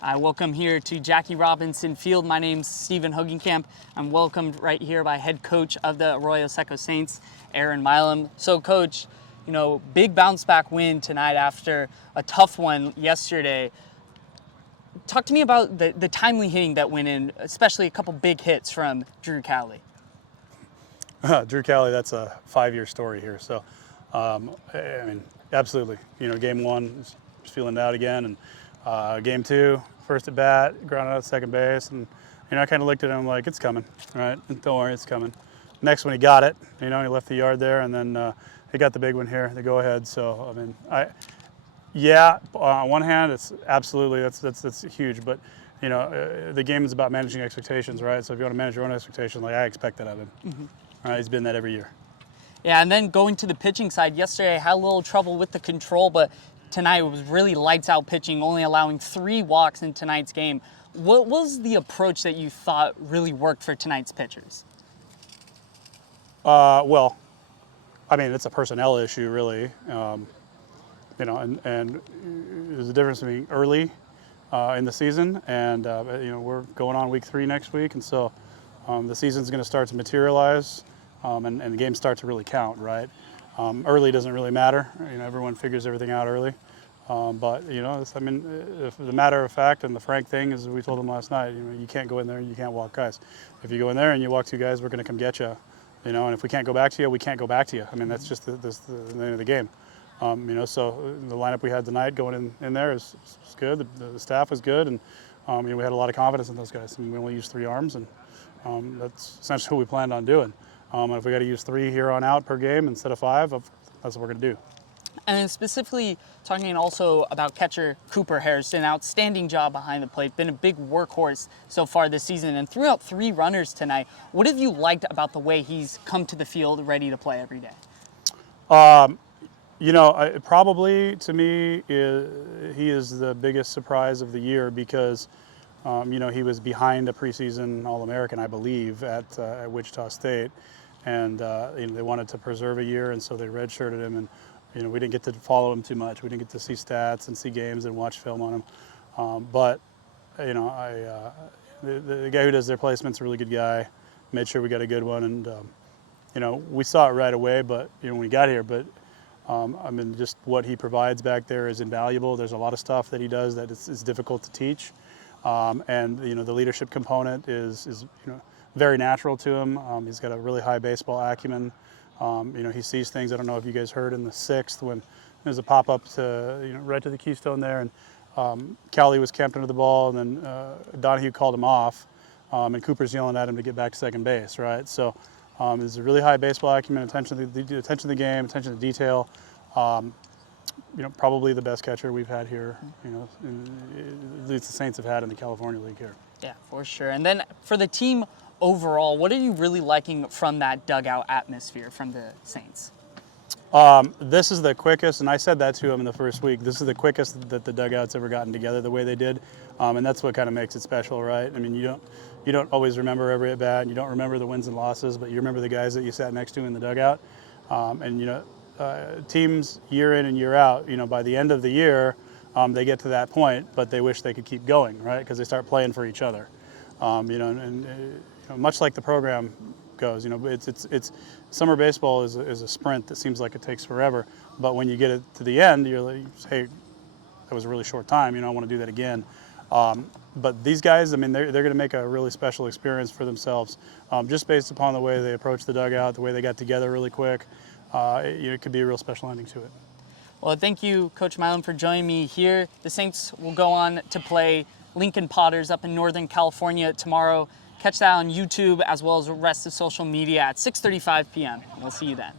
Welcome here to Jackie Robinson Field. My name's Stephen Hogenkamp. I'm welcomed right here by head coach of the Arroyo Seco Saints, Aaron Milam. So, Coach, big bounce back win tonight after a tough one yesterday. Talk to me about the timely hitting that went in, especially a couple big hits from Drew Cowley. Drew Cowley, that's a 5-year story here. So, absolutely. Game one, was feeling it out again, and game two, first at bat, grounded out at second base, and I kind of looked at him like, it's coming, right? Don't worry, it's coming. Next one, he got it. He left the yard there, and then he got the big one here, the go ahead. So, on one hand, it's absolutely that's huge, but the game is about managing expectations, right? So if you want to manage your own expectations, like I expect that of him. Mm-hmm. All right, he's been that every year. Yeah, and then going to the pitching side, yesterday I had a little trouble with the control, but tonight it was really lights out pitching, only allowing 3 walks in tonight's game. What was the approach that you thought really worked for tonight's pitchers? It's a personnel issue, really. And there's a difference between early in the season and, we're going on week 3 next week, and so the season's going to start to materialize and the games start to really count, right? Early doesn't really matter. Everyone figures everything out early. The matter of fact and the frank thing is, we told them last night, you can't go in there and you can't walk guys. If you go in there and you walk 2 guys, we're going to come get you. And if we can't go back to you, we can't go back to you. That's just the name of the game. So the lineup we had tonight going in there is good. The staff was good, and we had a lot of confidence in those guys. We only used 3 arms, and that's essentially what we planned on doing. And if we got to use 3 here on out per game instead of 5, that's what we're going to do. And then specifically talking also about catcher Cooper Harris, an outstanding job behind the plate, been a big workhorse so far this season, and threw out 3 runners tonight. What have you liked about the way he's come to the field ready to play every day? Probably to me, he is the biggest surprise of the year because, he was behind a preseason All-American, I believe, at Wichita State, and they wanted to preserve a year, and so they redshirted him, and we didn't get to follow him too much. We didn't get to see stats and see games and watch film on him, the guy who does their placement's a really good guy. Made sure we got a good one, and we saw it right away, but when we got here, but. Just what he provides back there is invaluable. There's a lot of stuff that he does that is difficult to teach, and the leadership component is very natural to him. He's got a really high baseball acumen. He sees things. I don't know if you guys heard in the 6th when there's a pop up to right to the Keystone there, and Cowley was camped under the ball, and then Donahue called him off, and Cooper's yelling at him to get back to second base. Right, so. There's a really high baseball acumen, attention to the game, attention to detail. Probably the best catcher we've had here. At least the Saints have had in the California League here. Yeah, for sure. And then for the team overall, what are you really liking from that dugout atmosphere from the Saints? This is the quickest, and I said that to him in the first week. This is the quickest that the dugout's ever gotten together the way they did, and that's what kind of makes it special, right? You don't always remember every at bat, and you don't remember the wins and losses, but you remember the guys that you sat next to in the dugout. Teams year in and year out, by the end of the year, they get to that point, but they wish they could keep going, right? Because they start playing for each other. Much like the program goes, it's summer baseball is a sprint that seems like it takes forever, but when you get it to the end, you're like, hey, that was a really short time. I want to do that again. But these guys, they're going to make a really special experience for themselves, just based upon the way they approached the dugout, the way they got together really quick. It could be a real special ending to it. Well, thank you, Coach Milam, for joining me here. The Saints will go on to play Lincoln Potters up in Northern California tomorrow. Catch that on YouTube as well as the rest of social media at 6:35 p.m. We'll see you then.